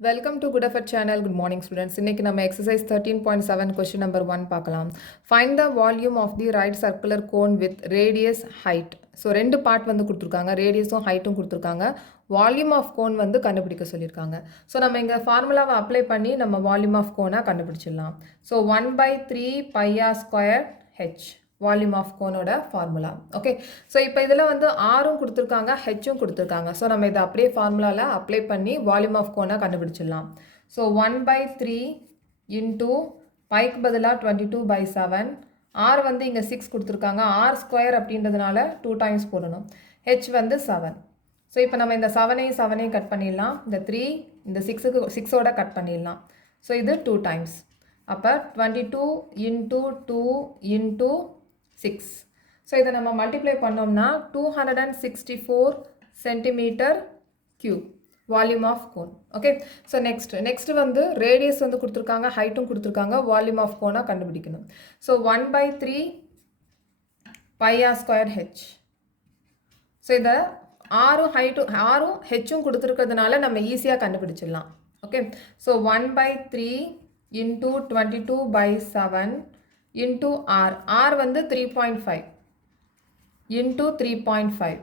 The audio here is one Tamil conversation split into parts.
Welcome to Good Effort channel. Good morning students. இன்னைக்கு நம்ம exercise 13.7 question number 1 பார்க்கலாம். Find the volume of the right circular cone with radius height. So ரெண்டு பார்ட் வந்து கொடுத்திருக்காங்க. ரேடியஸும் ஹைட்டும் கொடுத்திருக்காங்க. வால்யூம் ஆஃப் கோன் வந்து கண்டுபிடிக்க சொல்லியிருக்காங்க. ஸோ நம்ம இங்கே ஃபார்முலாவை அப்ளை பண்ணி நம்ம வால்யூம் ஆஃப் கோனை கண்டுபிடிச்சிடலாம். So 1/3 pi r square h volume of கோனோட ஃபார்முலா. ஓகே, ஸோ இப்போ இதில் வந்து ஆரும் கொடுத்துருக்காங்க, ஹெச்சும் கொடுத்துருக்காங்க. ஸோ நம்ம இதை அப்படியே ஃபார்முலாவில் அப்ளை பண்ணி வால்யூம் ஆஃப் கோனை கண்டுபிடிச்சிடலாம். ஸோ 1/3 இன்டூ பைக்கு பதிலாக 22/7, ஆர் வந்து இங்கே 6 கொடுத்துருக்காங்க, ஆர் ஸ்கொயர் அப்படின்றதுனால 2 டைம்ஸ் போடணும், ஹெச் வந்து 7. ஸோ இப்போ நம்ம இந்த 7ஐயும் கட் பண்ணிடலாம், இந்த 3 இந்த 6ஓட கட் பண்ணிடலாம். ஸோ இது 2 டைம்ஸ். அப்போ 22 இன்டூ 2 இன்டூ 6. ஸோ இதை நம்ம மல்டிப்ளை பண்ணோம்னா 264 centimetre cube volume of cone. Okay, so next வந்து ரேடியஸ் வந்து கொடுத்துருக்காங்க, ஹைட்டும் கொடுத்துருக்காங்க, வால்யூம் ஆஃப் கோனாக கண்டுபிடிக்கணும். So 1/3 pi r square h. So இதை ஆரும் ஹெச்சும் கொடுத்துருக்கிறதுனால நம்ம ஈஸியாக கண்டுபிடிச்சிடலாம். Okay, so 1/3 into 22/7 into R வந்து 3.5 இன்டூ 3.5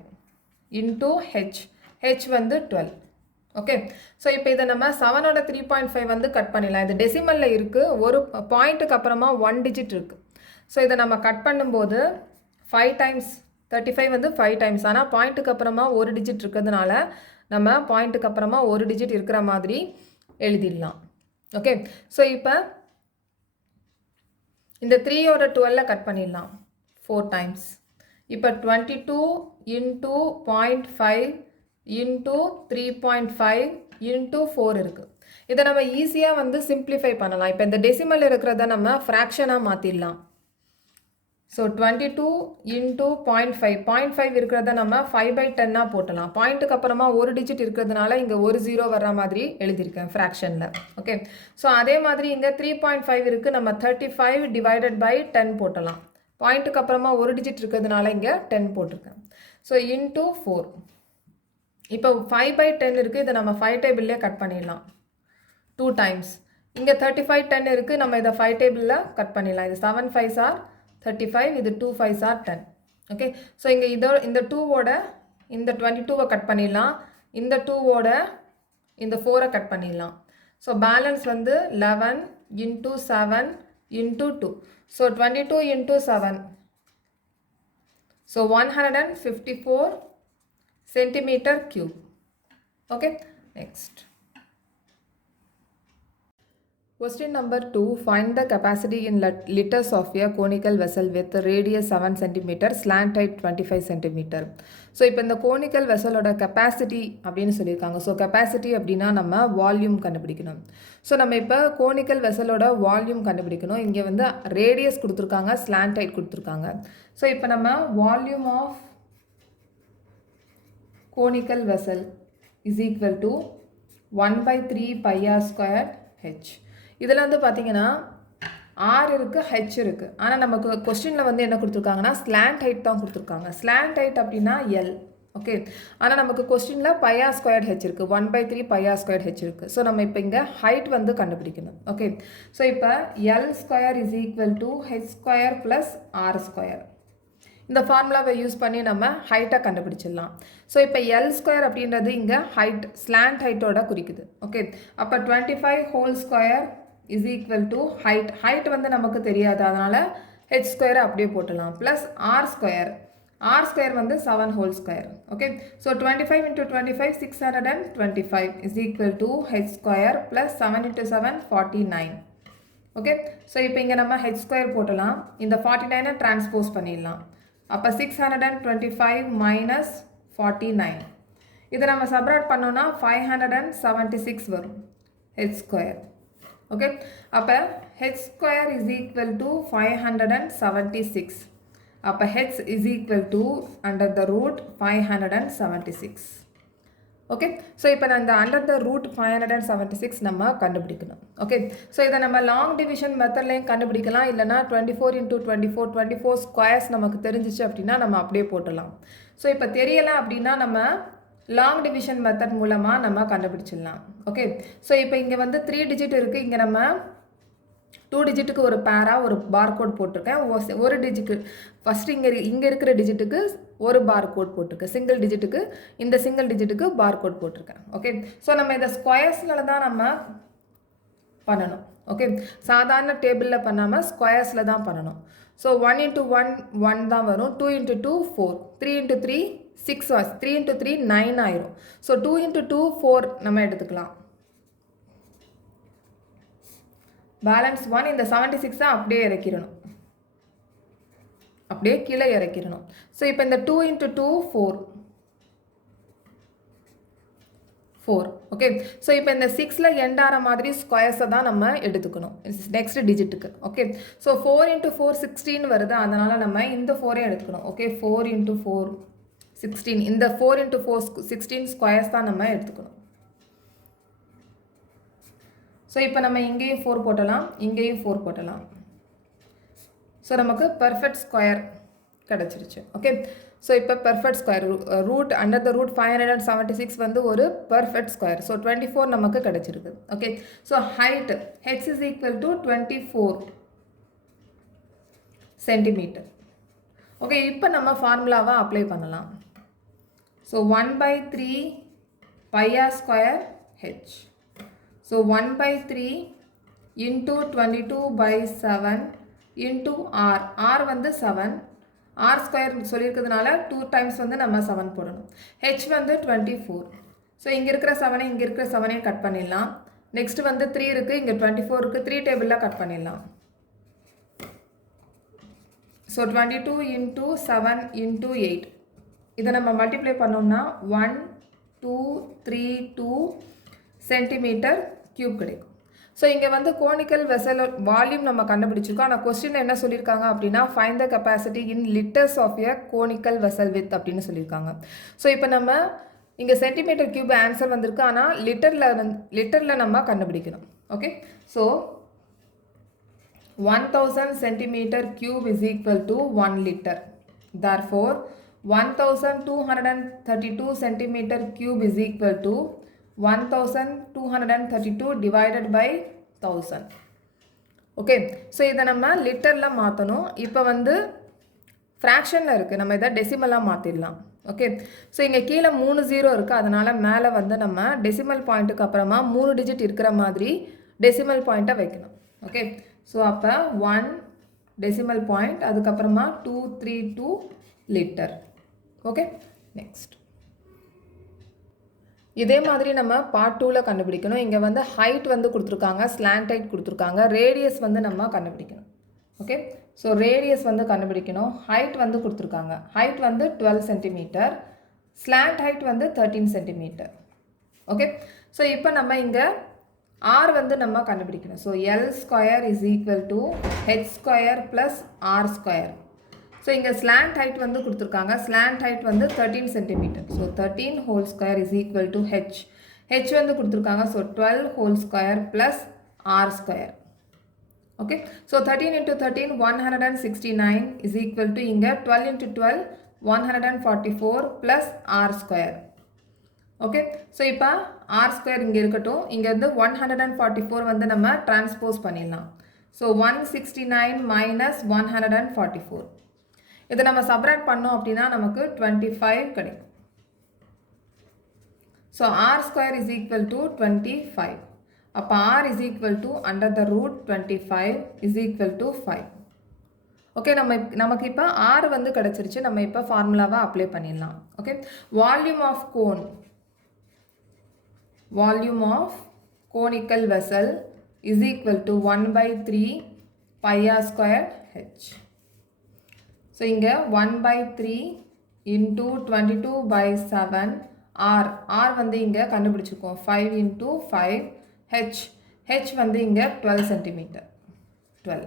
இன்டூ ஹெச் வந்து 12. ஓகே, ஸோ இப்போ இதை நம்ம 7ஓட 3.5 வந்து கட் பண்ணிடலாம். இது டெசிமலில் இருக்குது, ஒரு பாயிண்ட்டுக்கு அப்புறமா 1 டிஜிட் இருக்குது. ஸோ இதை நம்ம கட் பண்ணும்போது 5 டைம்ஸ் 35 வந்து 5 டைம்ஸ், ஆனால் பாயிண்ட்டுக்கு அப்புறமா ஒரு டிஜிட் இருக்கிறதுனால நம்ம பாயிண்ட்டுக்கு அப்புறமா ஒரு டிஜிட் இருக்கிற மாதிரி எழுதிடலாம். ஓகே, ஸோ இப்போ இந்த 3ஓட 12 கட் பண்ணிடலாம் 4 டைம்ஸ். இப்போ 22 இன்டூ 0.5 இன்டூ 3.5 இன்டூ 4 இருக்குது. இதை நம்ம ஈஸியாக வந்து சிம்பிளிஃபை பண்ணலாம். இப்போ இந்த டெசிமல் இருக்கிறத நம்ம ஃப்ராக்ஷனாக மாற்றிடலாம். ஸோ 22 இன்டூ 0.5 இருக்கிறத நம்ம 5/10 போட்டலாம். பாயிண்ட்டுக்கு அப்புறமா ஒரு டிஜிட் இருக்கிறதுனால இங்கே ஒரு 0 வர்ற மாதிரி எழுதியிருக்கேன் ஃப்ராக்ஷனில். ஓகே, ஸோ அதே மாதிரி இங்கே 3.5 இருக்குது, நம்ம 35/10 போட்டலாம். பாயிண்ட்டுக்கு அப்புறமா ஒரு டிஜிட் இருக்கிறதுனால இங்கே 10 போட்டிருக்கேன். So into 4. இப்போ 5/10 இருக்குது, இதை நம்ம 5 டேபிள்லேயே கட் பண்ணிடலாம் 2 டைம்ஸ். இங்கே 35/10 இருக்குது, நம்ம இதை 5 டேபிளில் கட் பண்ணிடலாம். இது 7 5s are 35, இது 2 5s are 10. ஓகே, ஸோ இங்கே இந்த 2ஓட இந்த 22 கட் பண்ணிடலாம், இந்த 2ஓட இந்த 4 கட் பண்ணிடலாம். ஸோ பேலன்ஸ் வந்து 11 into 7 into 2. So 22 into 7, so 154 centimetre cube. Okay, next question number 2. Find the capacity in liters of a conical vessel with radius 7 cm, slant height 25 cm. So இப்போ இந்த கோனிக்கல் வெசலோட கெப்பாசிட்டி அப்படின்னு சொல்லியிருக்காங்க. ஸோ கெப்பாசிட்டி அப்படின்னா நம்ம வால்யூம் கண்டுபிடிக்கணும். ஸோ நம்ம இப்போ கோனிக்கல் வெசலோட வால்யூம் கண்டுபிடிக்கணும். இங்கே வந்து ரேடியஸ் கொடுத்துருக்காங்க, ஸ்லாண்ட் ஹைட் கொடுத்துருக்காங்க. ஸோ இப்போ நம்ம volume of conical vessel is equal to 1/3 pi r square h. இதில் வந்து பார்த்தீங்கன்னா ஆர் இருக்குது, ஹெச் இருக்குது, ஆனால் நமக்கு கொஸ்டினில் வந்து என்ன கொடுத்துருக்காங்கன்னா ஸ்லாண்ட் ஹைட் தான் கொடுத்துருக்காங்க. ஸ்லாண்ட் ஹைட் அப்படின்னா எல். ஓகே, ஆனால் நமக்கு கொஸ்டினில் pi r squared h இருக்குது, 1/3 pi r squared h இருக்குது. ஸோ நம்ம இப்போ இங்கே ஹைட் வந்து கண்டுபிடிக்கணும். ஓகே, ஸோ இப்போ L square is equal to H square plus R square. இந்த ஃபார்முலாவை யூஸ் பண்ணி நம்ம ஹைட்டை கண்டுபிடிச்சிடலாம். ஸோ இப்போ எல் ஸ்கொயர் அப்படின்றது இங்கே ஹைட், ஸ்லாண்ட் ஹைட்டோட குறிக்குது. ஓகே, அப்போ 25 whole square is equal to height வந்து நமக்கு தெரியாது, அதனால் ஹெச் ஸ்கொயரை அப்படியே போட்டலாம், ப்ளஸ் ஆர் ஸ்கொயர் வந்து 7 whole square. Okay, so 25 into 25 625 is equal to H square plus 7 into 7 49. Okay, so இப்போ இங்கே நம்ம ஹெச் ஸ்கொயர் போட்டலாம், இந்த 49ஐ டிரான்ஸ்போஸ் பண்ணிடலாம். அப்போ 625 மைனஸ் 49, இதை நம்ம சப்ராக்ட் பண்ணோன்னா 576 வரும் ஹெச் ஸ்கொயர். ஓகே, அப்போ H square is equal to 576. அப்போ H is equal to under the root 576. Okay, so இப்போ நான் இந்த அண்டர் த ரூட் 576 நம்ம கண்டுபிடிக்கணும். ஓகே, ஸோ இதை நம்ம லாங் டிவிஷன் மெத்தட்லேயும் கண்டுபிடிக்கலாம், இல்லைனா 24 இன்டூ 24 ஸ்கொயர்ஸ் நமக்கு தெரிஞ்சிச்சு அப்படின்னா நம்ம அப்படியே போட்டலாம். ஸோ இப்போ தெரியலை அப்படின்னா நம்ம லாங் டிவிஷன் மெத்தட் மூலமாக நம்ம கண்டுபிடிச்சிடலாம். ஓகே, ஸோ இப்போ இங்கே வந்து 3 டிஜிட் இருக்குது. இங்கே நம்ம 2 டிஜிட்டுக்கு ஒரு பேராக ஒரு பார் கோட் போட்டிருக்கேன். ஒரு டிஜிட்டு ஃபஸ்ட்டு இங்கே இருக்கிற டிஜிட்டுக்கு ஒரு பார் கோட் போட்டிருக்கேன். சிங்கிள் டிஜிட்டுக்கு இந்த சிங்கிள் டிஜிட்டுக்கு பார் கோட் போட்டிருக்கேன். ஓகே, ஸோ நம்ம இதை ஸ்கொயர்ஸில் தான் நம்ம பண்ணணும். ஓகே, சாதாரண டேபிளில் பண்ணாமல் ஸ்கொயர்ஸில் தான் பண்ணணும். ஸோ 1 into 1 1 தான் வரும். 2 into 2 4, 3 into 3 6, 3 into 3 9 ஆயிரும். ஸோ 2 into 2 4 நம்ம எடுத்துக்கலாம். பேலன்ஸ் 1 இந்த 76 அப்படியே இறக்கிடணும், அப்படியே கீழே இறக்கிடணும். ஸோ இப்போ இந்த 2 into 2 4. ஓகே, ஸோ இப்போ இந்த 6ல் எண்ட் ஆகிற மாதிரி ஸ்கொயர்ஸை தான் நம்ம எடுத்துக்கணும் நெக்ஸ்ட் டிஜிட்டுக்கு. ஓகே, ஸோ 4 into 4 16 வருது, அதனால் நம்ம இந்த 4ஐயும் எடுத்துக்கணும். ஓகே, 4 into 4 16, இந்த 4 into 4 16 ஸ்கொயர்ஸ் தான் நம்ம எடுத்துக்கணும். ஸோ இப்போ நம்ம இங்கேயும் 4 போட்டலாம், இங்கேயும் 4 போட்டலாம். ஸோ நமக்கு பெர்ஃபெக்ட் ஸ்கொயர் கிடச்சிருச்சு. ஓகே, ஸோ இப்போ perfect square root under the root 576 வந்து ஒரு பெர்ஃபெக்ட் ஸ்கொயர். ஸோ 24 நமக்கு கிடச்சிருக்கு. Okay, so height h is equal to 24 centimetre. Okay, இப்போ நம்ம ஃபார்முலாவை அப்ளை பண்ணலாம். So 1/3 pi r square h. ஸோ 1/3 into 22/7 into r. r வந்து 7, r ஸ்கொயர் சொல்லியிருக்கிறதுனால 2 டைம்ஸ் வந்து நம்ம 7 போடணும். h வந்து 24. ஸோ இங்கே இருக்கிற 7 இங்கே இருக்கிற 7 கட் பண்ணிடலாம். நெக்ஸ்ட் வந்து 3 இருக்குது, இங்கே 24 இருக்குது, 3 டேபிளில் கட் பண்ணிடலாம். ஸோ 22 into 7 into 8 இதை நம்ம மல்டிப்ளை பண்ணோம்னா 1232 சென்டிமீட்டர் கியூப் கிடைக்கும். ஸோ இங்கே வந்து கோனிக்கல் வெசல் வால்யூம் நம்ம கண்டுபிடிச்சிருக்கோம். ஆனால் கொஸ்டின் என்ன சொல்லியிருக்காங்க அப்படின்னா find the capacity in litres of a conical vessel with அப்படின்னு சொல்லியிருக்காங்க. ஸோ இப்போ நம்ம இங்கே சென்டிமீட்டர் கியூப் ஆன்சர் வந்திருக்கு, ஆனால் லிட்டரில் நம்ம கண்டுபிடிக்கணும். Okay, so 1000 centimetre cube is equal to 1 litre. therefore 1232 centimeter cube is equal to 1232 divided by 1000. Okay, so இதை நம்ம லிட்டரில் மாற்றணும். இப்போ வந்து ஃப்ராக்ஷனில் இருக்குது, நம்ம இதை டெசிமலாக மாற்றிடலாம். ஓகே, ஸோ இங்கே கீழே 3 0 இருக்குது, அதனால் மேலே வந்து நம்ம டெசிமல் பாயிண்ட்டுக்கு அப்புறமா 3 டிஜிட் இருக்கிற மாதிரி டெசிமல் பாயிண்ட்டை வைக்கணும். ஓகே, ஸோ அப்போ 1 டெசிமல் பாயிண்ட், அதுக்கப்புறமா 232 லிட்டர். ஓகே, நெக்ஸ்ட் இதே மாதிரி நம்ம பார்ட் 2ல் கண்டுபிடிக்கணும். இங்கே வந்து ஹைட் வந்து கொடுத்துருக்காங்க, ஸ்லாண்ட் ஹைட் கொடுத்துருக்காங்க, ரேடியஸ் வந்து நம்ம கண்டுபிடிக்கணும். ஓகே, ஸோ ரேடியஸ் வந்து கண்டுபிடிக்கணும். ஹைட் வந்து கொடுத்துருக்காங்க, ஹைட் வந்து 12 சென்டிமீட்டர், ஸ்லாண்ட் ஹைட் வந்து 13 சென்டிமீட்டர். ஓகே, ஸோ இப்போ நம்ம இங்கே r வந்து நம்ம கண்டுபிடிக்கணும். So L square is equal to h square plus r square. So இங்கே ஸ்லாண்ட் ஹைட் வந்து கொடுத்துருக்காங்க, ஸ்லாண்ட் ஹைட் வந்து 13 centimetre. So 13 whole square is equal to h. h வந்து கொடுத்துருக்காங்க, so 12 whole square plus r square. Okay, so 13 into 13 169 is equal to இங்கே 12 into 12 144 plus r square. Okay, so இப்போ r ஸ்கொயர் இங்கே இருக்கட்டும், இங்கே வந்து 144 வந்து நம்ம டிரான்ஸ்போஸ் பண்ணிடலாம். ஸோ 169 மைனஸ் 144 இதை நம்ம சப்ராக்ட் பண்ணோம் அப்படின்னா நமக்கு 25 கிடைக்கும். So r square is equal to 25. அப்போ r is equal to under the root 25 is equal to 5. Okay, நமக்கு இப்போ r வந்து கிடச்சிருச்சு. நம்ம இப்போ ஃபார்முலாவை அப்ளை பண்ணிடலாம். Okay, volume of cone, volume of conical vessel is equal to 1/3 pi r square h. So இங்கே 1/3 into 22/7 r, r வந்து இங்கே கண்டுபிடிச்சிருக்கோம் 5 into 5 h, h வந்து இங்கே 12 சென்டிமீட்டர் 12.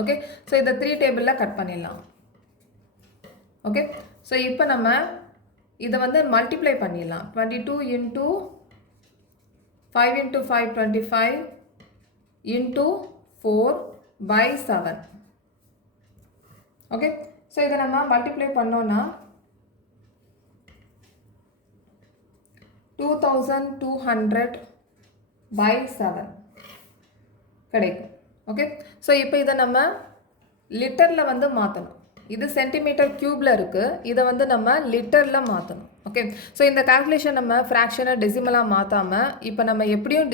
ஓகே, ஸோ இதை 3 டேபிளில் கட் பண்ணிடலாம். ஓகே, ஸோ இப்போ நம்ம இதை வந்து மல்டிப்ளை பண்ணிடலாம். 22 into 5 into 5 25 into 4/7. Okay, so இதை நம்ம மல்டிப்ளை பண்ணோன்னா 2200 by 7 கிடைக்கும். ஓகே, ஸோ இப்போ இதை நம்ம லிட்டரில் வந்து மாற்றணும். இது சென்டிமீட்டர் க்யூபில் இருக்குது, இதை வந்து நம்ம லிட்டரில் மாற்றணும். ஓகே, ஸோ இந்த கால்குலேஷன் நம்ம ஃப்ராக்ஷனை டெசிமலாக மாற்றாமல் இப்போ நம்ம எப்படியும்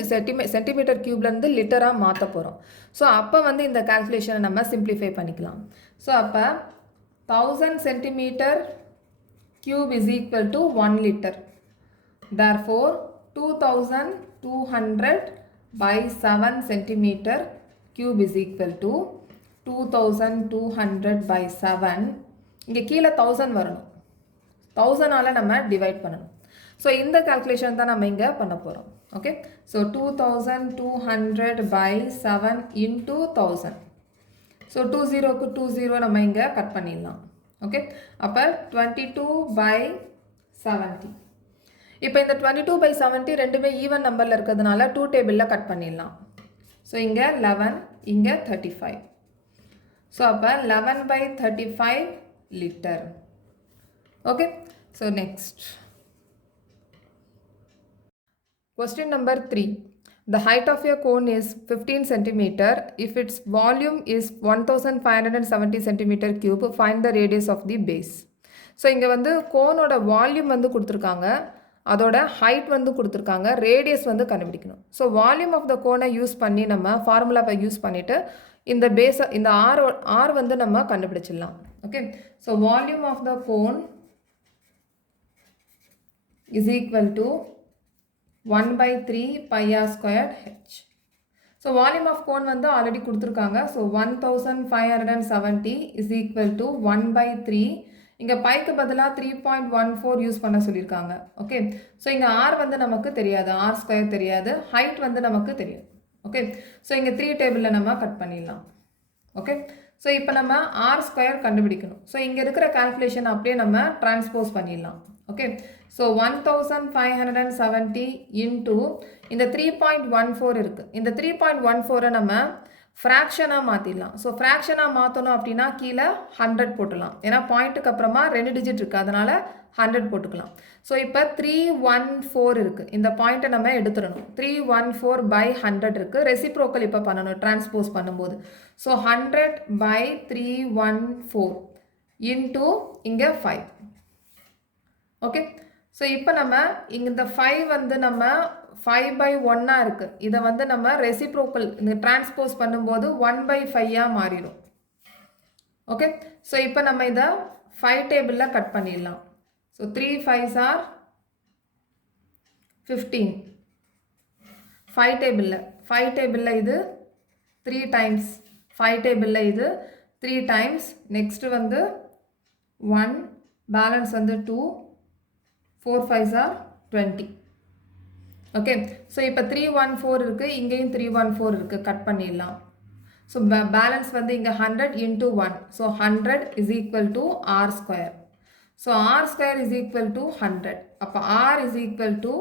சென்டிமீட்டர் க்யூப்லேருந்து லிட்டராக மாற்ற போகிறோம். ஸோ அப்போ வந்து இந்த கால்குலேஷனை நம்ம சிம்பிளிஃபை பண்ணிக்கலாம். ஸோ அப்போ 1000 centimetre cube is equal to 1 liter. Therefore, 2200 by 7 centimeter cube is equal to 2200 by 7. இங்கே கீழே 1000 வரணும், 1000ஆல் நம்ம டிவைட் பண்ணணும். ஸோ இந்த கால்குலேஷன் தான் நம்ம இங்கே பண்ண போகிறோம். Okay, so 2200 by 7 into 1000. So 20க்கு 20 நம்ம இங்கே கட் பண்ணிடலாம். ஓகே, அப்போ 22 by 70. இப்போ இந்த 22 by 70 ரெண்டுமே ஈவன் நம்பரில் இருக்கிறதுனால 2 டேபிளில் கட் பண்ணிடலாம். ஸோ இங்கே 11, இங்கே 35. ஸோ அப்போ 11 by 35 litre. Okay, so next question number 3. The height of a cone is 15 centimeter. If its volume is 1570 centimeter cube, find the radius of the base. So இங்கே வந்து கோனோட வால்யூம் வந்து கொடுத்துருக்காங்க, அதோட ஹைட் வந்து கொடுத்துருக்காங்க, ரேடியஸ் வந்து கண்டுபிடிக்கணும். ஸோ வால்யூம் ஆஃப் த கோனை யூஸ் பண்ணி நம்ம ஃபார்முலாவை யூஸ் பண்ணிவிட்டு இந்த பேஸை இந்த ஆர் வந்து நம்ம கண்டுபிடிச்சிடலாம். Okay, so volume of the cone is equal to 1 by 3 pi r squared h. So volume of cone வந்து ஆல்ரெடி கொடுத்துருக்காங்க. So 1570 is equal to 1 by 3. இங்கே பைக்கு பதிலாக 3.14 யூஸ் பண்ண சொல்லியிருக்காங்க. ஓகே, ஸோ இங்கே ஆர் வந்து நமக்கு தெரியாது, ஆர் ஸ்கொயர் தெரியாது, ஹைட் வந்து நமக்கு தெரியும். ஓகே, ஸோ இங்கே 3 டேபிளில் நம்ம கட் பண்ணிடலாம். ஓகே, ஸோ இப்போ நம்ம ஆர் ஸ்கொயர் கண்டுபிடிக்கணும். ஸோ இங்கே இருக்கிற கால்குலேஷன் அப்படியே நம்ம டிரான்ஸ்போஸ் பண்ணிடலாம். ஓகே, ஸோ 1570 இன்டூ இந்த 3.14 இருக்குது. இந்த 3.14 நம்ம ஃப்ராக்ஷனாக மாற்றிடலாம். ஸோ ஃப்ராக்ஷனாக மாற்றணும் அப்படின்னா கீழே 100 போட்டுடலாம், ஏன்னா பாயிண்ட்டுக்கு அப்புறமா 2 டிஜிட் இருக்குது, அதனால் 100 போட்டுக்கலாம். ஸோ இப்போ 314 இருக்குது, இந்த பாயிண்ட்டை நம்ம எடுத்துடணும். 314 by 100 இருக்குது, ரெசிப்ரோக்கல் இப்போ பண்ணணும் டிரான்ஸ்போஸ் பண்ணும்போது. ஸோ 100 by 314 இன்டூ இங்கே 5. ஓகே, ஸோ இப்போ நம்ம இங்கே இந்த 5 வந்து நம்ம 5 by 1 இருக்குது, இதை வந்து நம்ம ரெசிப்ரோக்கல் இந்த டிரான்ஸ்போஸ் பண்ணும்போது 1 by 5 மாறிடும். ஓகே, ஸோ இப்போ நம்ம இதை 5 டேபிளில் கட் பண்ணிடலாம். So 3 5s are 15. 5 டேபிளில் இது 3 டைம்ஸ், 5 டேபிளில் இது 3 டைம்ஸ். நெக்ஸ்ட்டு வந்து 1, பேலன்ஸ் வந்து 2, 4 5s are 20. ஓகே, ஸோ இப்போ 314 இருக்குது, இங்கேயும் 314 இருக்குது, கட் பண்ணிடலாம். ஸோ பேலன்ஸ் வந்து இங்கே 100 into 1. So 100 is equal to r square. So r square is equal to 100. அப்போ r is equal to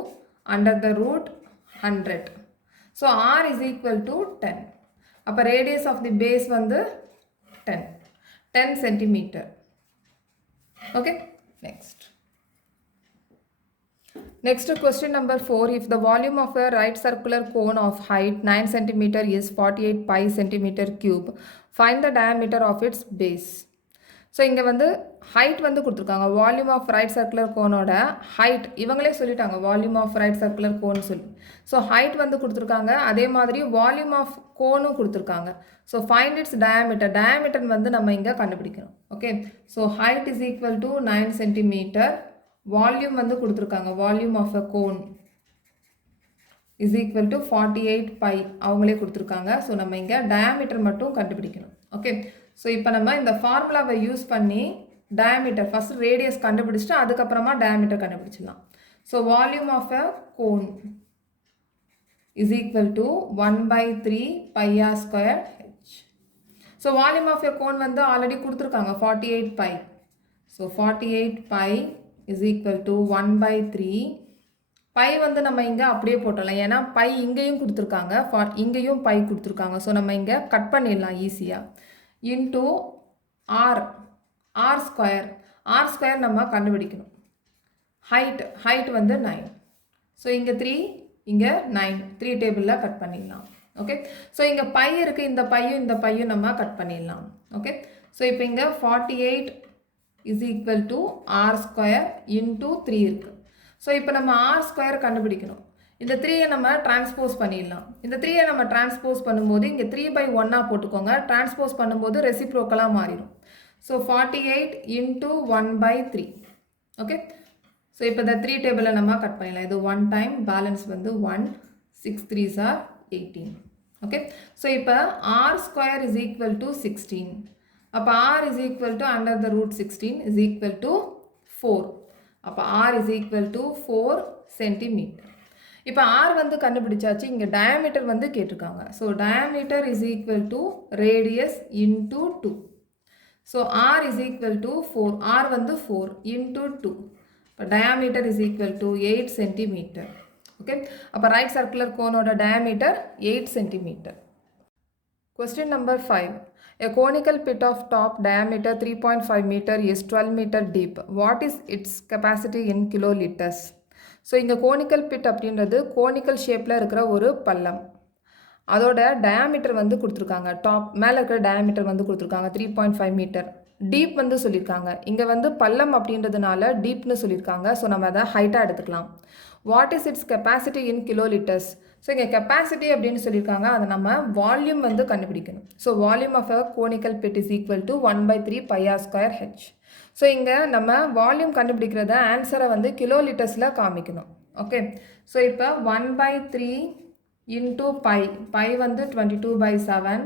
under the root 100. So r is equal to 10. அப்போ ரேடியஸ் ஆஃப் தி பேஸ் வந்து 10 centimetre. Okay, Next question number 4. If the volume of a right circular cone of height 9 cm is 48 pi centimeter cube, find the diameter of its base. So இங்கே வந்து ஹைட் வந்து கொடுத்துருக்காங்க, வால்யூம் ஆஃப் ரைட் சர்க்குலர் கோனோட ஹைட் இவங்களே சொல்லிட்டாங்க, volume of right circular cone சொல்லி. ஸோ ஹைட் வந்து கொடுத்துருக்காங்க, அதே மாதிரி வால்யூம் ஆஃப் கோனும் கொடுத்துருக்காங்க. ஸோ ஃபைண்ட் இட்ஸ் டயாமீட்டர் வந்து நம்ம இங்கே கண்டுபிடிக்கணும். Okay, so height is equal to 9 centimetre, volume வந்து கொடுத்துருக்காங்க, volume of a cone is equal to 48 pi அவங்களே கொடுத்துருக்காங்க. ஸோ நம்ம இங்கே டயாமீட்டர் மட்டும் கண்டுபிடிக்கணும். ஓகே, ஸோ இப்போ நம்ம இந்த ஃபார்முலாவை யூஸ் பண்ணி டயாமீட்டர் ஃபஸ்ட் ரேடியஸ் கண்டுபிடிச்சிட்டு அதுக்கப்புறமா டயாமீட்டர் கண்டுபிடிச்சிடலாம். So volume of a cone is equal to 1 by 3 pi r squared h. So volume of a cone வந்து ஆல்ரெடி கொடுத்துருக்காங்க 48 pi. So 48 pi is equal to 1 by 3. Pi வந்து நம்ம இங்கே அப்படியே போட்டலாம், ஏன்னா பை இங்கேயும் கொடுத்துருக்காங்க, இங்கேயும் பை கொடுத்துருக்காங்க. ஸோ நம்ம இங்கே கட் பண்ணிடலாம் ஈஸியாக. இன்டூ ஆர் ஸ்கொயர் நம்ம கண்டுபிடிக்கணும். ஹைட் வந்து 9. ஸோ இங்கே 3 இங்கே 9 3 டேபிளில் கட் பண்ணிடலாம். ஓகே, ஸோ இங்கே பை இருக்குது, இந்த பையும் நம்ம கட் பண்ணிடலாம். ஓகே, ஸோ இப்போ இங்கே 48 is equal to R square into 3 இருக்குது. ஸோ இப்போ நம்ம ஆர் ஸ்கொயர் கண்டுபிடிக்கணும். இந்த 3யை நம்ம டிரான்ஸ்போஸ் பண்ணிடலாம். இந்த 3யை நம்ம டிரான்ஸ்போஸ் பண்ணும்போது இங்கே 3/1 போட்டுக்கோங்க. டிரான்ஸ்போஸ் பண்ணும்போது ரெசிப்ரோக்கலாக மாறிடும். So 48 into 1/3. ஓகே, ஸோ இப்போ இந்த 3 டேபிளில் நம்ம கட் பண்ணிடலாம். இது 1 டைம், பேலன்ஸ் வந்து 1, 6 3s are 18. ஓகே, ஸோ இப்போ R square is equal to 16. அப்போ R is equal to under the root 16 is equal to 4. அப்போ R is equal to 4 centimetre. இப்போ ஆர் வந்து கண்டுபிடிச்சாச்சு. இங்கே டயாமீட்டர் வந்து கேட்டிருக்காங்க. So diameter is equal to radius into 2. So R is equal to 4, R வந்து 4 இன்டூ 2. இப்போ diameter is equal to 8 centimetre. Okay, அப்போ ரைட் சர்க்குலர் கோனோட diameter 8 centimeter. Question number 5. A conical pit of top diameter 3.5 meter is 12 meter deep. What is its capacity in kiloliters? So இங்கே கோனிக்கல் பிட் அப்படின்றது கோனிக்கல் ஷேப்பில் இருக்கிற ஒரு பள்ளம். அதோட டயாமீட்டர் வந்து கொடுத்துருக்காங்க. டாப் மேலே இருக்கிற டயாமீட்டர் வந்து கொடுத்துருக்காங்க 3.5 மீட்டர். டீப் வந்து சொல்லியிருக்காங்க. இங்கே வந்து பள்ளம் அப்படின்றதுனால டீப்னு சொல்லியிருக்காங்க. ஸோ நம்ம அதை ஹைட்டாக எடுத்துக்கலாம். What is its capacity in kiloliters? So இங்கே கெப்பாசிட்டி அப்படின்னு சொல்லியிருக்காங்க. அதை நம்ம வால்யூம் வந்து கண்டுபிடிக்கணும். So volume of a conical pit is equal to 1/3 πr²h. So இங்கே நம்ம வால்யூம் கண்டுபிடிக்கிறத ஆன்சரை வந்து கிலோலிட்டர்ஸில் காமிக்கணும். ஓகே, ஸோ இப்போ 1/3 இன்டூ பை வந்து 22/7.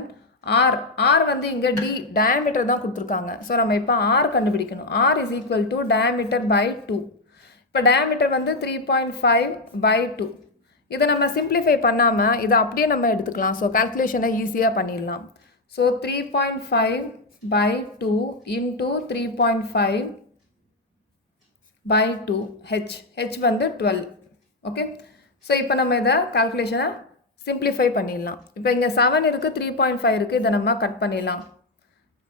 ஆர் வந்து இங்கே டயாமீட்டர் தான் கொடுத்துருக்காங்க. ஸோ நம்ம இப்போ ஆர் கண்டுபிடிக்கணும். R is equal to diameter by 2. இப்போ டயாமீட்டர் வந்து 3.5/2. இதை நம்ம சிம்பிளிஃபை பண்ணாமல் இதை அப்படியே நம்ம எடுத்துக்கலாம். ஸோ கால்குலேஷனை ஈஸியாக பண்ணிடலாம். ஸோ 3.5/2 இன்டூ 3.5/2 ஹெச் வந்து 12. ஓகே, ஸோ இப்போ நம்ம இதை கால்குலேஷனை சிம்பிளிஃபை பண்ணிடலாம். இப்போ இங்கே 7 இருக்குது, 3.5 இருக்குது. இதை நம்ம கட் பண்ணிடலாம்.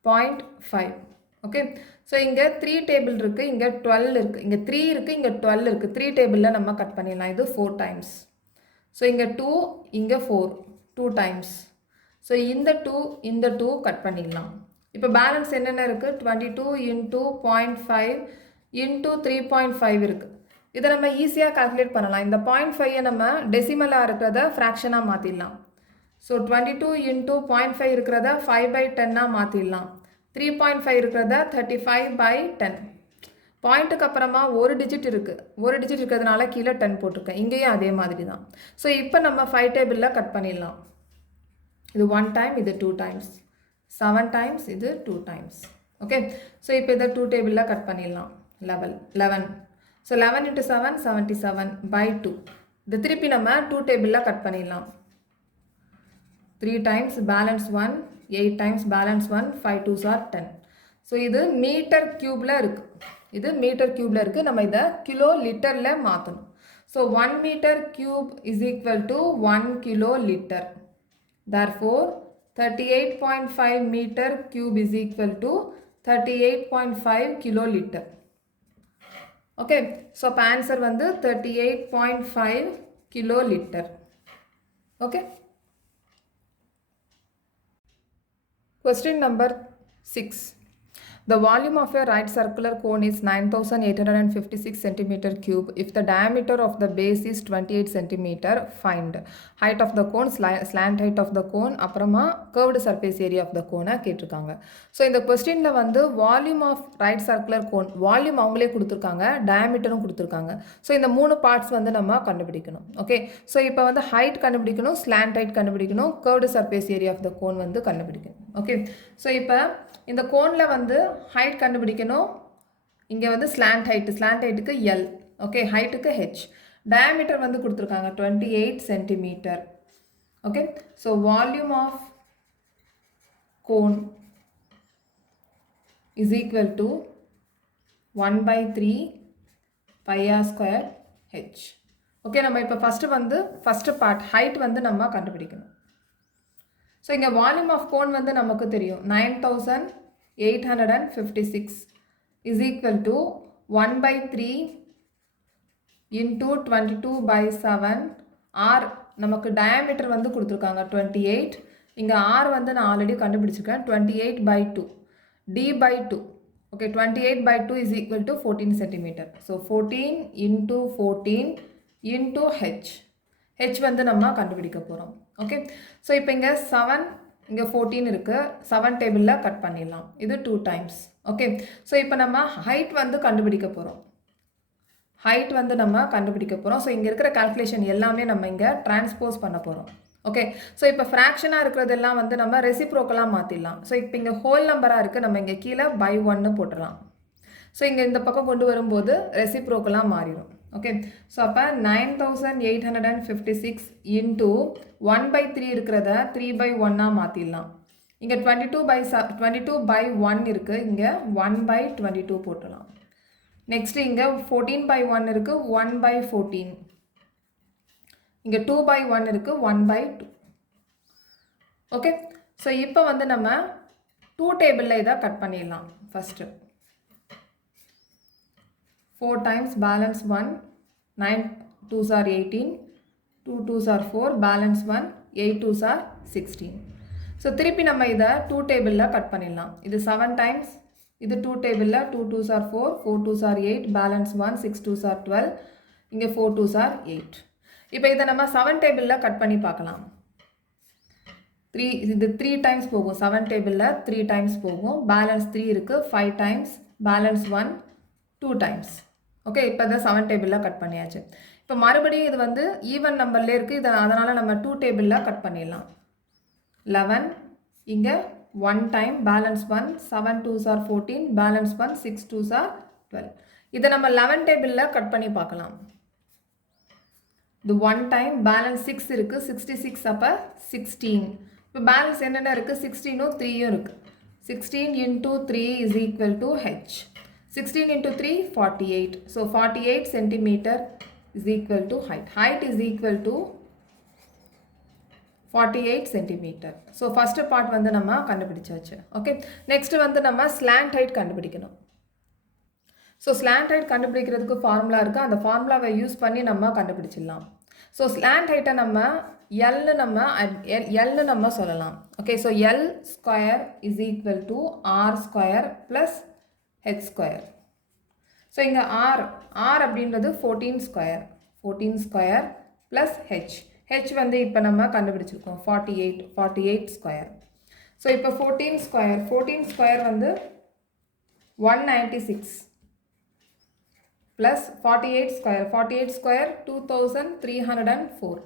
0.5. ஓகே, ஸோ இங்கே 3 டேபிள் இருக்குது, இங்கே 12 இருக்குது. இங்கே 3 இருக்குது, இங்கே 12 இருக்குது. 3 டேபிளில் நம்ம கட் பண்ணிடலாம். இது 4 டைம்ஸ். ஸோ இங்கே 2, இங்கே 4, 2 டைம்ஸ். ஸோ இந்த 2 கட் பண்ணிடலாம். இப்போ பேலன்ஸ் என்னென்ன இருக்குது? 22 இன்டூ 0.5 இன்டூ 3.5 இருக்குது. இதை நம்ம ஈஸியாக கால்குலேட் பண்ணலாம். இந்த 0.5ஐ நம்ம டெசிமலாக இருக்கிறத ஃப்ராக்ஷனாக மாற்றிடலாம். ஸோ 22 இன்டூ 0.5 இருக்கிறத 5/10 மாற்றிடலாம். 3.5 இருக்கிறத 35/10. பாயிண்ட்டுக்கு அப்புறமா ஒரு டிஜிட் இருக்குது. ஒரு டிஜிட் இருக்கிறதுனால கீழே 10 போட்டிருக்கேன். இங்கேயும் அதே மாதிரி தான். ஸோ இப்போ நம்ம 5 டேபிளில் கட் பண்ணிடலாம். இது 1 டைம், இது 2 டைம்ஸ். 7 டைம்ஸ், இது 2 டைம்ஸ். ஓகே, ஸோ இப்போ இதை 2 டேபிளில் கட் பண்ணிடலாம். 11. ஸோ 11 × 7 77/2. இது திருப்பி நம்ம 2 டேபிளில் கட் பண்ணிடலாம். 3 times, balance 1, 8 times, balance 1, 5 2s are 10. So இது மீட்டர் க்யூபில் இருக்குது. இது மீட்டர் க்யூபில் இருக்குது. நம்ம இதை கிலோ லிட்டரில் மாற்றணும். So 1 metre cube is equal to 1 kilolitre. Therefore 38.5 meter cube is equal to 38.5 kiloliter. Okay, so answer வந்து 38.5 kiloliter. Okay. Question number 6. The volume of a right circular cone is 9856 centimeter cube. If the diameter of the base is 28 centimeter, find height of the cone, slant height of the cone, அப்புறமா curved surface area of the cone கேட்டிருக்காங்க. ஸோ இந்த கொஸ்டினில் வந்து volume of right circular cone volume அவங்களே கொடுத்துருக்காங்க, டயாமீட்டரும் கொடுத்துருக்காங்க. ஸோ இந்த 3 பார்ட்ஸ் வந்து நம்ம கண்டுபிடிக்கணும். ஓகே, ஸோ இப்போ வந்து ஹைட் கண்டுபிடிக்கணும், ஸ்லாண்ட் ஹைட் கண்டுபிடிக்கணும், curved surface area of the cone வந்து கண்டுபிடிக்கணும். ஓகே, ஸோ இப்போ இந்த கோனில் வந்து ஹைட் கண்டுபிடிக்கணும். இங்கே வந்து ஸ்லாண்ட் ஹைட்டுக்கு எல். ஓகே, ஹைட்டுக்கு ஹெச். டயாமீட்டர் வந்து கொடுத்துருக்காங்க 28 centimetre. Okay, so volume of cone is equal to 1/3 πr² H. Okay, நம்ம இப்போ ஃபஸ்ட்டு பார்ட் ஹைட் வந்து நம்ம கண்டுபிடிக்கணும். ஸோ இங்கே வால்யூம் ஆஃப் கோன் வந்து நமக்கு தெரியும் 9856 is equal to 1/3 into 22/7 r நமக்கு diameter வந்து கொடுத்துருக்காங்க 28. இங்கே r வந்து நான் ஆல்ரெடி கண்டுபிடிச்சிருக்கேன் 28/2 d/2. Okay 28/2 is equal to 14 centimeter. So 14 into 14 into h. h வந்து நம்ம கண்டுபிடிக்க போகிறோம். ஓகே ஸோ இப்போ இங்கே 7 இங்கே 14 இருக்குது 7 டேபிளில் கட் பண்ணிடலாம். இது 2 times. ஓகே ஸோ இப்போ நம்ம ஹைட் வந்து கண்டுபிடிக்க போகிறோம். ஹைட் வந்து நம்ம கண்டுபிடிக்க போகிறோம். ஸோ இங்கே இருக்கிற கால்குலேஷன் எல்லாமே நம்ம இங்கே டிரான்ஸ்போஸ் பண்ண போகிறோம். ஓகே ஸோ இப்போ ஃப்ராக்ஷனாக இருக்கிறதெல்லாம் வந்து நம்ம ரெசிப்ரோக்கலாக மாற்றிடலாம். ஸோ இப்போ இங்கே ஹோல் நம்பராக இருக்குது நம்ம இங்கே கீழே by 1 போட்டுடலாம். ஸோ இங்கே இந்த பக்கம் கொண்டு வரும்போது ரெசிப்ரோக்கலாக மாறிடும். ஓகே ஸோ அப்போ 9856 இன்ட்டு 1/3 இருக்கிறத 3/1 மாற்றிடலாம். இங்கே 22/1 இருக்குது இங்கே 1/22 போட்டுடலாம். நெக்ஸ்ட்டு இங்கே 14/1 இருக்குது 1/14. இங்கே 2/1 இருக்குது 1/2. ஓகே ஸோ இப்போ வந்து நம்ம 2 டேபிளில் இதை கட் பண்ணிடலாம். First 4 times balance 1 9 2s are 18 2 2s are 4 balance 1 8 2s are 16. So திருப்பி நம்ம இதை 2 டேபிளில் கட் பண்ணிடலாம். இது 7 times இது 2 டேபிளில் 2 2s are 4 4 2s are 8 balance 1 6 2s are 12 இங்கே 4 2s are 8. இப்போ இதை நம்ம 7 டேபிளில் கட் பண்ணி பார்க்கலாம். 3 இது 3 times போகும். 7 டேபிளில் 3 times போகும். பேலன்ஸ் 3 இருக்குது 5 times பேலன்ஸ் 1 2 times. ஓகே இப்போ இதை 7 டேபிளில் கட் பண்ணியாச்சு. இப்போ மறுபடியும் இது வந்து ஈவன் நம்பர்லேயே இருக்குது. இதை அதனால் நம்ம 2 டேபிளில் கட் பண்ணிடலாம். 11 இங்கே 1 time balance 1 7 2s are 14 balance 1 6 2s are 12. இதை நம்ம 11 டேபிளில் கட் பண்ணி பார்க்கலாம். இது 1 time பேலன்ஸ் 6 இருக்குது 66 அப்போ 16. இப்போ பேலன்ஸ் என்னென்ன இருக்குது 16ம் 3யும் இருக்குது. 16 into 3 is equal to h. 16 into 3 48. So 48 centimeter is equal to height. Height is equal to 48 centimeter. So first part வந்து நம்ம கண்டுபிடிச்சாச்சு. ஓகே நெக்ஸ்ட் வந்து நம்ம ஸ்லாண்ட் ஹைட் கண்டுபிடிக்கணும். ஸோ ஸ்லாண்ட் ஹைட் கண்டுபிடிக்கிறதுக்கு ஃபார்முலா இருக்குது. அந்த ஃபார்முலாவை யூஸ் பண்ணி நம்ம கண்டுபிடிச்சிடலாம். ஸோ ஸ்லாண்ட் ஹைட்டை நம்ம எல்னு நம்ம சொல்லலாம். Okay so L square is equal to R square plus H square. So இங்கே ஆர் அப்படின்றது 14 ஸ்கொயர் ப்ளஸ் ஹெச் வந்து இப்போ நம்ம கண்டுபிடிச்சிருக்கோம் 48 ஸ்கொயர். ஸோ இப்போ 14 ஸ்கொயர் வந்து 196 plus 48 square 2304.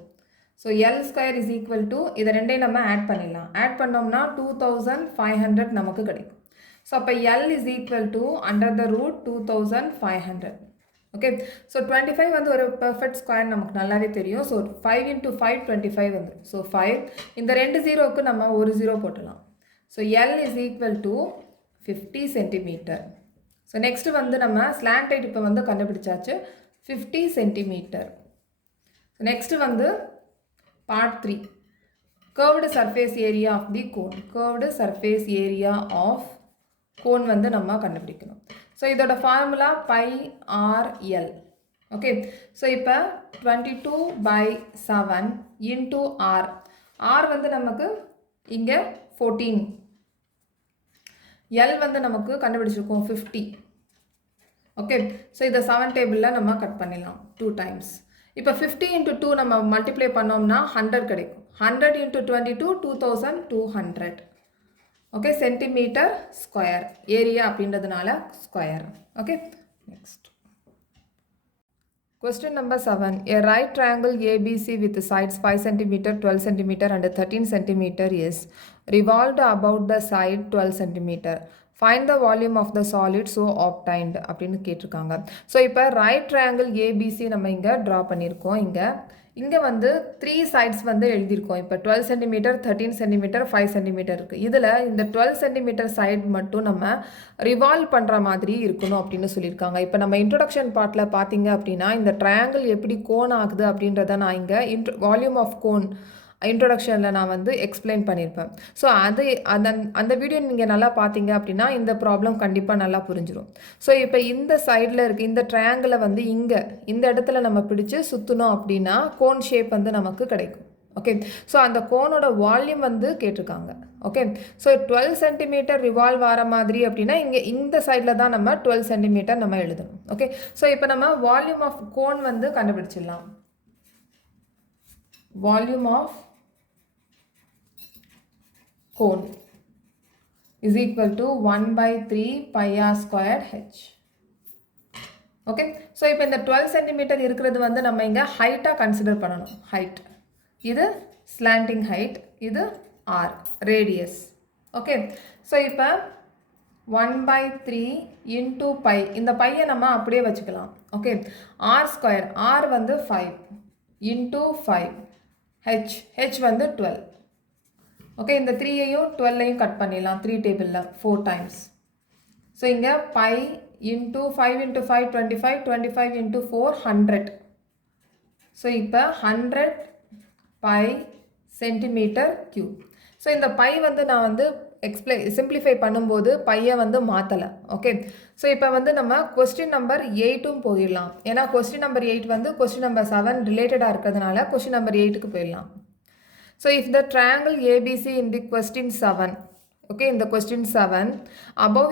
So L square is equal to இதை ரெண்டையும் நம்ம ஆட் பண்ணிடலாம். ஆட் பண்ணோம்னா 2500 நமக்கு கிடைக்கும். ஸோ அப்போ L is equal to under the root 2500. Okay so 25 வந்து ஒரு பெர்ஃபெக்ட் ஸ்கொயர் நமக்கு நல்லாவே தெரியும். ஸோ 5 into 5 25 வந்து. ஸோ 5 இந்த 2 0க்கு நம்ம ஒரு 0 போட்டலாம். So L is equal to 50 centimeter. So next வந்து நம்ம ஸ்லாண்ட் ஹைட் இப்போ வந்து கண்டுபிடிச்சாச்சு 50 சென்டிமீட்டர். ஸோ நெக்ஸ்ட்டு வந்து part 3 curved surface area of the cone. Curved surface area of cone வந்து நம்ம கண்டுபிடிக்கணும். ஸோ இதோட ஃபார்முலா πRL. ஓகே ஸோ இப்போ 22/7 இன்டூ ஆர். ஆர் வந்து நமக்கு இங்கே 14. எல் வந்து நமக்கு கண்டுபிடிச்சிருக்கோம் 50. ஓகே ஸோ இதை 7 டேபிளில் நம்ம கட் பண்ணிடலாம் 2 times. இப்போ 50 into 2 நம்ம மல்டிப்ளை பண்ணோம்னா 100 கிடைக்கும். 100 into 22 2200. Okay centimeter square area அப்படின்றதுனால square. Okay next question number 7. A right triangle ABC with sides 5 cm 12 cm and 13 cm is revolved about the side 12 cm. Find the volume of the solid so obtained அப்படின்னு கேட்டிருக்காங்க. ஸோ இப்போ ரைட் ட்ரையாங்கிள் ஏபிசி நம்ம இங்கே ட்ரா பண்ணியிருக்கோம். இங்கே வந்து 3 sides வந்து எழுதியிருக்கோம். இப்போ 12 cm 13 cm 5 cm இருக்குது. இதில் இந்த 12 cm சைடு மட்டும் நம்ம ரிவால்வ் பண்ணுற மாதிரி இருக்கணும் அப்படின்னு சொல்லியிருக்காங்க. இப்போ நம்ம இன்ட்ரொடக்ஷன் பார்ட்டில் பார்த்தீங்க அப்படின்னா இந்த ட்ரையாங்கிள் எப்படி கோன் ஆகுது அப்படின்றத நான் இங்கே வால்யூம் ஆஃப் கோன் இன்ட்ரோடக்ஷனில் நான் வந்து எக்ஸ்பிளைன் பண்ணியிருப்பேன். ஸோ அந்த வீடியோ நீங்கள் நல்லா பார்த்தீங்க அப்படின்னா இந்த ப்ராப்ளம் கண்டிப்பாக நல்லா புரிஞ்சிடும். ஸோ இப்போ இந்த சைடில் இருக்க இந்த ட்ரையாங்கிளை வந்து இந்த இடத்துல நம்ம பிடிச்சு சுற்றணும் அப்படின்னா கோன் ஷேப் வந்து நமக்கு கிடைக்கும். ஓகே, ஸோ அந்த கோனோட வால்யூம் வந்து கேட்டிருக்காங்க. ஓகே, ஸோ 12 சென்டிமீட்டர் ரிவால்வ் ஆகிற மாதிரி அப்படின்னா இங்கே இந்த சைடில் தான் நம்ம 12 சென்டிமீட்டர் நம்ம எழுதணும். ஓகே, ஸோ இப்போ நம்ம வால்யூம் ஆஃப் கோன் வந்து கண்டுபிடிச்சிடலாம். Volume of cone is equal to 1/3 pi r squared h. Okay, so இப்போ இந்த 12 சென்டிமீட்டர் இருக்கிறது வந்து நம்ம இங்கே ஹைட்டாக கன்சிடர் பண்ணணும். ஹைட் இது ஸ்லாண்டிங் ஹைட், இது ஆர் ரேடியஸ். ஓகே, ஸோ இப்போ 1/3 இன்டூ பை, இந்த பையை நம்ம அப்படியே வச்சுக்கலாம். ஓகே, ஆர் ஸ்கொயர், ஆர் வந்து 5 இன்டூ 5 ஹெச், ஹெச் வந்து 12. ஓகே, இந்த 3ஐயும் 12ஐயும் கட் பண்ணிடலாம் 3 டேபிளில் 4 டைம்ஸ். ஸோ இங்கே by into 5 into 5 25, 25 into 4 100. So இப்போ 100 பை சென்டிமீட்டர் கியூப். ஸோ இந்த பை வந்து நான் வந்து சிம்பிளிஃபை பண்ணும்போது பையை வந்து மாற்றலை. ஓகே, ஸோ இப்போ வந்து நம்ம கொஸ்டின் நம்பர் 8ம் போயிடலாம். ஏன்னா கொஸ்டின் நம்பர் 8 வந்து கொஸ்டின் நம்பர் 7 ரிலேட்டடாக இருக்கிறதுனால கொஸ்டின் நம்பர் 8க்கு போயிடலாம். So if the triangle ABC in the question 7, okay, in the question 7, above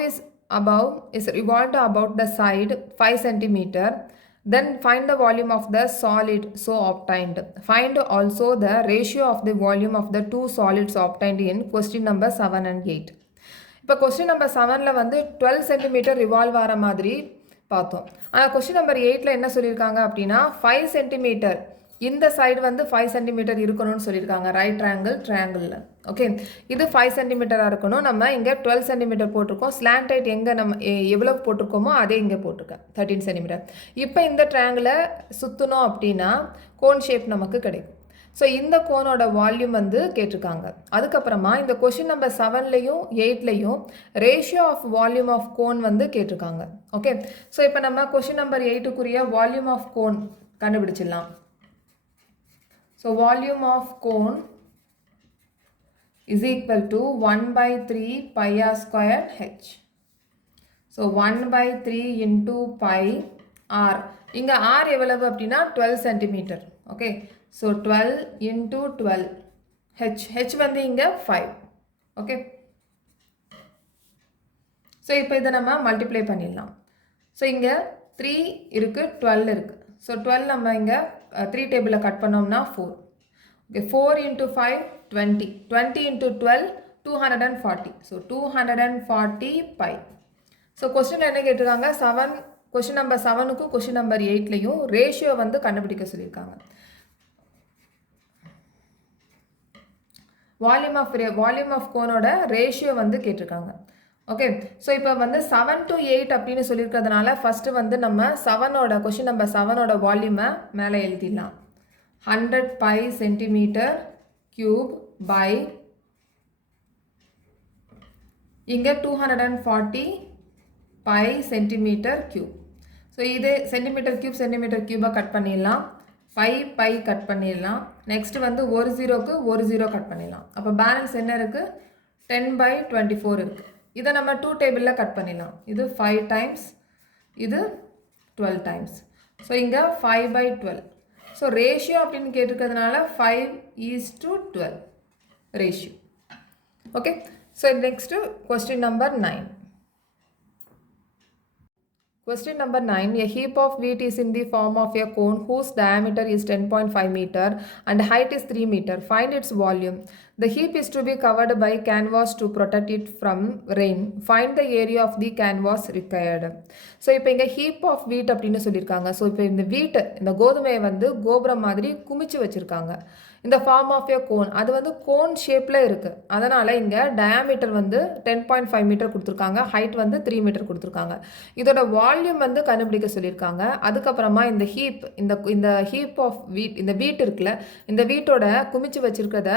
is revolved about the side 5 centimeter, then find the volume of the solid so obtained. Find also the ratio of the volume of the two solids obtained in question number 7 and 8. இப்போ கொஸ்டின் நம்பர் 7ல் வந்து 12 சென்டிமீட்டர் ரிவால்வ் ஆகிற மாதிரி பார்த்தோம். ஆனால் கொஸ்டின் நம்பர் 8ல் என்ன சொல்லியிருக்காங்க அப்படின்னா 5 சென்டிமீட்டர் இந்த சைடு வந்து 5 சென்டிமீட்டர் இருக்கணும்னு சொல்லியிருக்காங்க. ரைட் ட்ரையாங்கிளில். ஓகே, இது 5 சென்டிமீட்டராக இருக்கணும். நம்ம இங்கே 12 சென்டிமீட்டர் போட்டிருக்கோம். ஸ்லாண்ட் ஹைட் எங்கே நம்ம எவ்வளோ போட்டிருக்கோமோ அதே இங்கே போட்டிருக்கேன் 13 சென்டிமீட்டர். இப்போ இந்த ட்ரையாங்கிளை சுற்றணும் அப்படின்னா கோன் ஷேப் நமக்கு கிடைக்கும். ஸோ இந்த கோனோட வால்யூம் வந்து கேட்டிருக்காங்க. அதுக்கப்புறமா இந்த கொஷின் நம்பர் 7லையும் 8லையும் ratio of volume of cone வந்து கேட்டிருக்காங்க. ஓகே, ஸோ இப்போ நம்ம கொஷின் நம்பர் 8க்குரிய வால்யூம் ஆஃப் கோன் கண்டுபிடிச்சிடலாம். So volume of cone is equal to 1/3 pi r squared h. So 1/3 into pi r. இங்க r எவ்வளவு அப்படின்னா 12 centimetre. Okay, so 12 into 12 h, h வந்து இங்க 5. ஓகே, ஸோ இப்போ இதை நம்ம மல்டிப்ளை பண்ணிடலாம். ஸோ இங்கே 3 இருக்குது, 12 இருக்குது. ஸோ 12 நம்ம இங்கே 3 டேபிளில் கட் பண்ணோம்னா 4. Okay, 4 into 5 20, 20 into 12 240. So 240 pi. So question என்ன கேட்டிருக்காங்க, கொஸ்டின் நம்பர் 7க்கும் கொஸ்டின் நம்பர் 8லையும் ரேஷியோ வந்து கண்டுபிடிக்க சொல்லியிருக்காங்க. வால்யூம் ஆஃப் கோனோட ரேஷியோ வந்து கேட்டிருக்காங்க. ஓகே, ஸோ இப்போ வந்து 7 to 8 அப்படின்னு சொல்லியிருக்கிறதுனால ஃபஸ்ட்டு வந்து நம்ம கொஸ்டின் நம்பர் 7ஓட வால்யூமை மேலே எழுதிடலாம். 100 பை சென்டிமீட்டர் கியூப் பை இங்கே 240 பை சென்டிமீட்டர் கியூப். ஸோ இது சென்டிமீட்டர் கியூபை கட் பண்ணிடலாம். பை கட் பண்ணிடலாம். நெக்ஸ்ட்டு வந்து ஒரு ஜீரோக்கு ஒரு ஜீரோ கட் பண்ணிடலாம். அப்போ பேலன்ஸ் என்ன இருக்குது, 10/24 இருக்குது. இதை நம்ம 2 டேபிளில் கட் பண்ணிடலாம். இது 5 டைம்ஸ், இது 12 டைம்ஸ். ஸோ இங்கே 5/12. ஸோ ரேஷியோ அப்படின்னு கேட்டிருக்கிறதுனால 5:12 ratio. Okay, so next question number 9. Question number 9. A heap of wheat is in the form of a cone whose diameter is 10.5 meter and height is 3 meter. Find its volume. The heap is to be covered by canvas to protect it from rain. Find the area of the canvas required. So இப்போ இங்கே ஹீப் ஆஃப் வீட் அப்படின்னு சொல்லியிருக்காங்க. ஸோ இப்போ இந்த வீட்டை, இந்த கோதுமையை வந்து கோபுரம் மாதிரி குமிச்சு வச்சுருக்காங்க. இந்த ஃபார்ம் ஆஃப் ஏ கோன், அது வந்து கோன் ஷேப்பில் இருக்குது. அதனால் இங்கே டயாமீட்டர் வந்து 10.5 மீட்டர் கொடுத்துருக்காங்க, ஹைட் வந்து 3 மீட்டர் கொடுத்துருக்காங்க. இதோட வால்யூம் வந்து கண்டுபிடிக்க சொல்லியிருக்காங்க. அதுக்கப்புறமா இந்த ஹீப், இந்த ஹீப் ஆஃப் வீட், இந்த வீட் இருக்குல்ல, இந்த வீட்டோட குமிச்சு வச்சுருக்கிறத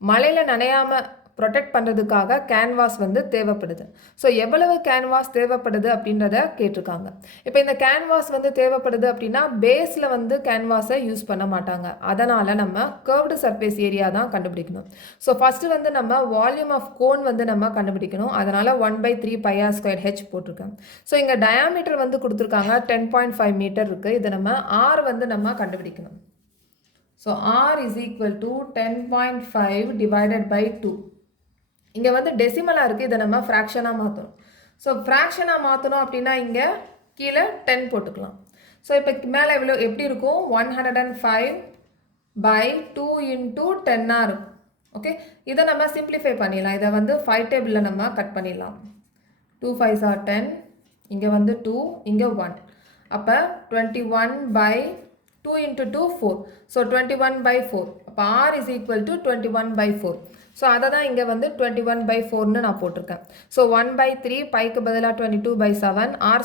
மழையில் நனையாமல் ப்ரொடெக்ட் பண்ணுறதுக்காக கேன்வாஸ் வந்து தேவைப்படுது. ஸோ எவ்வளவு கேன்வாஸ் தேவைப்படுது அப்படின்றத கேட்டிருக்காங்க. இப்போ இந்த கேன்வாஸ் வந்து தேவைப்படுது அப்படின்னா பேஸில் வந்து கேன்வாஸை யூஸ் பண்ண மாட்டாங்க. அதனால் நம்ம கர்வ்டு சர்ஃபேஸ் ஏரியா தான் கண்டுபிடிக்கணும். ஸோ ஃபஸ்ட்டு வந்து நம்ம வால்யூம் ஆஃப் கோன் வந்து நம்ம கண்டுபிடிக்கணும். அதனால் 1/3 πr²h போட்டிருக்கேன். ஸோ இங்கே டயாமீட்டர் வந்து கொடுத்துருக்காங்க 10.5 மீட்டர் இருக்குது. இதை நம்ம ஆர் வந்து நம்ம கண்டுபிடிக்கணும். So R is equal to 10.5 divided by 2. இங்கே வந்து டெசிமலாக இருக்குது, இதை நம்ம ஃப்ராக்ஷனாக மாற்றணும். ஸோ ஃப்ராக்ஷனாக மாற்றணும் அப்படின்னா இங்கே கீழே 10 போட்டுக்கலாம். ஸோ இப்போ மேலே எப்படி இருக்கும் 105 பை 2 × 10 இருக்கும். ஓகே, இதை நம்ம சிம்பிளிஃபை பண்ணிடலாம். இதை வந்து 5 டேபிளில் நம்ம கட் பண்ணிடலாம். 2 5s are 10, இங்கே வந்து 2, இங்கே 1. அப்போ 21 பை 2 × 2 4. ஸோ 21/4. அப்போ R is equal to 21/4. So அதை தான் இங்கே வந்து 21/4ன்னு நான் போட்டிருக்கேன். ஸோ 1/3 பைக்கு பதிலாக 22/7, R²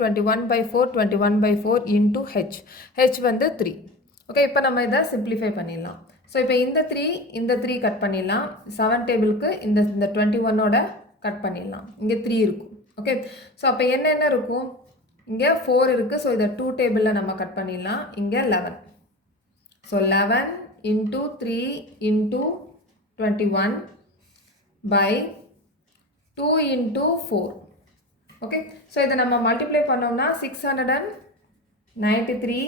21/4 21/4 × h. h வந்து 3. ஓகே, இப்போ நம்ம இதை சிம்பிளிஃபை பண்ணிடலாம். ஸோ இப்போ இந்த 3 கட் பண்ணிடலாம். 7 டேபிளுக்கு இந்த 21ஓட கட் பண்ணிடலாம். இங்கே 3 இருக்கும். ஓகே, ஸோ அப்போ என்னென்ன இருக்கும், இங்கே 4 இருக்குது. ஸோ இதை 2 டேபிளில் நம்ம கட் பண்ணிடலாம். இங்கே 11. So 11 × 3 × 21 by 2 × 4. ஓகே, ஸோ இதை நம்ம மல்டிப்ளை பண்ணோம்னா 693,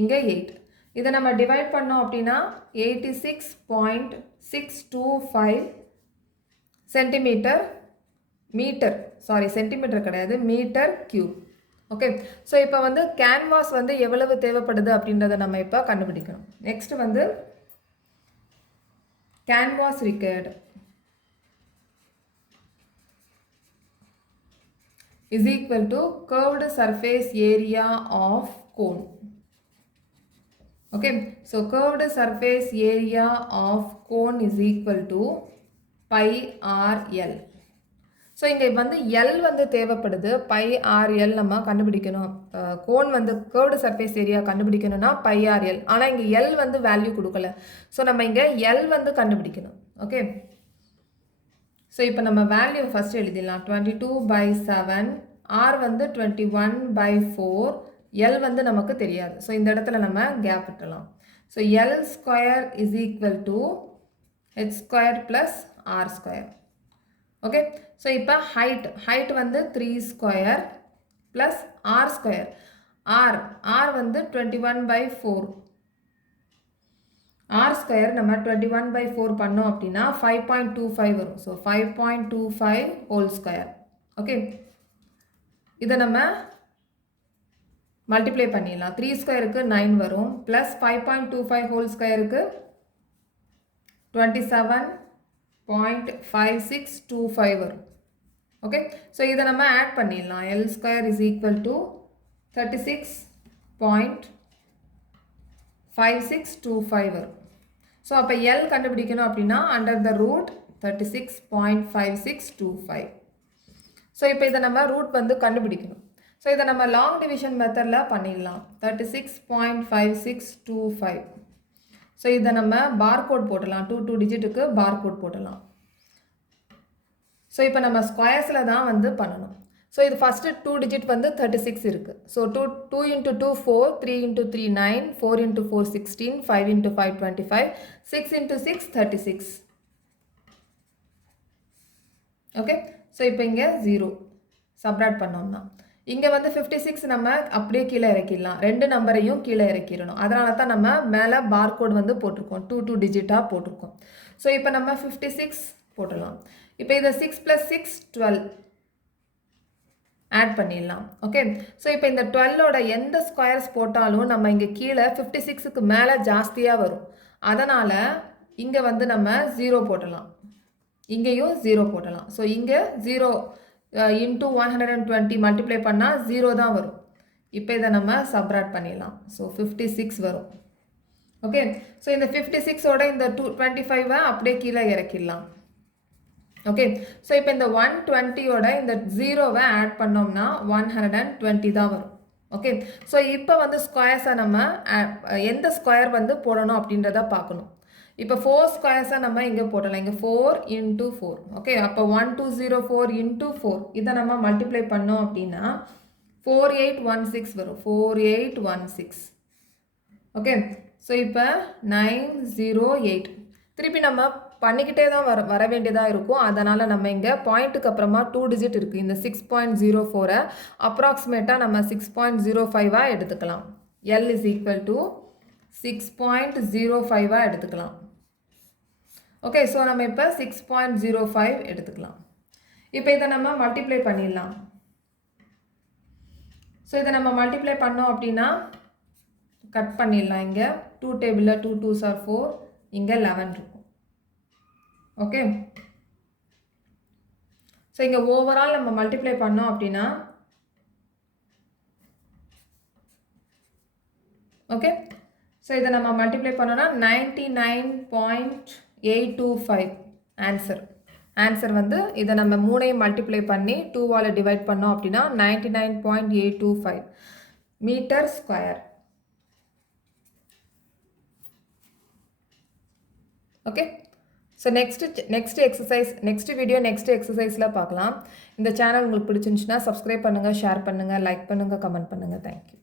இங்கே 8. இதை நம்ம டிவைட் பண்ணோம் அப்படின்னா 86.625 சென்டிமீட்டர் சென்டிமீட்டர் கிடையாது, மீட்டர் கியூப். ஓகே, ஸோ இப்போ வந்து கேன்வாஸ் வந்து எவ்வளவு தேவைப்படுது அப்படின்றத நம்ம இப்போ கண்டுபிடிக்கணும். நெக்ஸ்ட் வந்து canvas required is equal to curved surface area of cone. Okay, so curved surface area of cone is equal to πRL. So இங்கே வந்து எல் வந்து தேவைப்படுது. πRL நம்ம கண்டுபிடிக்கணும். கோன் வந்து கர்வ்டு சர்ஃபேஸ் ஏரியா கண்டுபிடிக்கணும்னா πRL. ஆனால் இங்கே எல் வந்து வேல்யூ கொடுக்கல. ஸோ நம்ம இங்கே எல் வந்து கண்டுபிடிக்கணும். ஓகே, ஸோ இப்போ நம்ம வேல்யூ ஃபஸ்ட்டு எழுதிடலாம். 22/7, ஆர் வந்து 21/4, எல் வந்து நமக்கு தெரியாது. ஸோ இந்த இடத்துல நம்ம கேப் விட்டுலாம். So L² is equal to h² + r². Okay, so இப்போ ஹைட் வந்து 3² + r². ஆர் வந்து 21/4. r² நம்ம 21/4 பண்ணோம் அப்படின்னா 5.25 வரும். So 5.25 whole². ஓகே, இதை நம்ம மல்டிப்ளை பண்ணிடலாம். 3² 9 வரும், ப்ளஸ் 5.25 whole² 27.5625 வரும். ஓகே, ஸோ இதை நம்ம ஆட் பண்ணிடலாம். L² is equal to 36.5625 வரும். ஸோ அப்போ எல் கண்டுபிடிக்கணும் அப்படின்னா அண்டர் த ரூட் 36.5625. ஸோ இப்போ இதை நம்ம ரூட் வந்து கண்டுபிடிக்கணும். ஸோ இதை நம்ம லாங் டிவிஷன் மெத்தடில் பண்ணிடலாம். 36.5625. ஸோ இதை நம்ம பார்கோட் போடலாம். 2 டிஜிட்டுக்கு பார்கோட் போடலாம். ஸோ இப்போ நம்ம ஸ்கொயர்ஸில் தான் வந்து பண்ணணும். ஸோ இது ஃபஸ்ட்டு 2 டிஜிட் வந்து 36 இருக்குது. ஸோ 2 × 2 4, 3 × 3 9, 4 × 4 16, 5 × 5 25, 6 × 6 36. ஓகே, ஸோ இப்போ இங்கே 0 சப்ராக்ட் பண்ணோம்னா இங்கே வந்து 56 நம்ம அப்படியே கீழே இறக்கிடலாம். 2 நம்பரையும் கீழே இறக்கிடணும். அதனால தான் நம்ம மேலே பார்கோட் வந்து போட்டிருக்கோம். 2 டிஜிட்டாக போட்டிருக்கோம். ஸோ இப்போ நம்ம 56 போட்டுடலாம். இப்போ இதை 6 + 6 12 ஆட் பண்ணிடலாம். ஓகே, ஸோ இப்போ இந்த 12ஓட எந்த ஸ்கொயர்ஸ் போட்டாலும் நம்ம இங்கே கீழே 56க்கு மேலே ஜாஸ்தியாக வரும். அதனால் இங்கே வந்து நம்ம 0 போட்டலாம், இங்கேயும் 0 போட்டலாம். ஸோ இங்கே 0 × 120 மல்டிப்ளை பண்ணால் 0 தான் வரும். இப்போ இதை நம்ம சப்ராக்ட் பண்ணிடலாம். ஸோ 56 வரும். ஓகே, ஸோ இந்த 56ஓட இந்த 25 அப்படியே கீழே இறக்கிடலாம். ஓகே, ஸோ இப்போ இந்த 120ஓட இந்த 0வை ஆட் பண்ணோம்னா 120 தான் வரும். ஓகே, ஸோ இப்போ வந்து ஸ்கொயர்ஸை நம்ம எந்த ஸ்கொயர் வந்து போடணும் அப்படின்றத பார்க்கணும். இப்போ 4 ஸ்கொயர்ஸை நம்ம இங்கே போடலாம். இங்கே 4 இன்ட்டு 4. ஓகே, அப்போ 1204 இன்ட்டு 4 இதை நம்ம மல்டிப்ளை பண்ணோம் அப்படின்னா 4816 வரும். 4816. ஓகே, ஸோ இப்போ 908. திருப்பி நம்ம பண்ணிக்கிட்டே தான் வர வேண்டியதாக இருக்கும். அதனால் நம்ம இங்கே பாயிண்ட்டுக்கு அப்புறமா 2 டிஜிட் இருக்குது. இந்த 6.04 அப்ராக்சிமேட்டாக நம்ம 6.05 எடுத்துக்கலாம். L is equal to 6.05 எடுத்துக்கலாம். ஓகே, ஸோ நம்ம இப்போ 6.05 எடுத்துக்கலாம். இப்போ இதை நம்ம மல்டிப்ளை பண்ணிடலாம். ஸோ இதை நம்ம மல்டிப்ளை பண்ணோம் அப்படின்னா கட் பண்ணிடலாம். இங்கே 2 டேபிளில் 2 2s are 4, இங்கே 11 இருக்கும். ஓகே, ஸோ இங்கே ஓவரால் நம்ம மல்டிப்ளை பண்ணோம் அப்படின்னா ஓகே, ஸோ இதை நம்ம மல்டிப்ளை பண்ணோன்னா 99.825 ஆன்சர் வந்து இதை நம்ம 3ஐயும் மல்டிப்ளை பண்ணி 2ஆல் டிவைட் பண்ணோம் அப்படின்னா 99.825 meter square. Okay, so next எக்ஸசைஸில் பார்க்கலாம். இந்த சேனல் உங்களுக்கு பிடிச்சிருந்துச்சுன்னா சப்ஸ்கிரைப் பண்ணுங்கள், ஷேர் பண்ணுங்கள், லைக் பண்ணுங்கள், கமெண்ட் பண்ணுங்கள். தேங்க்யூ.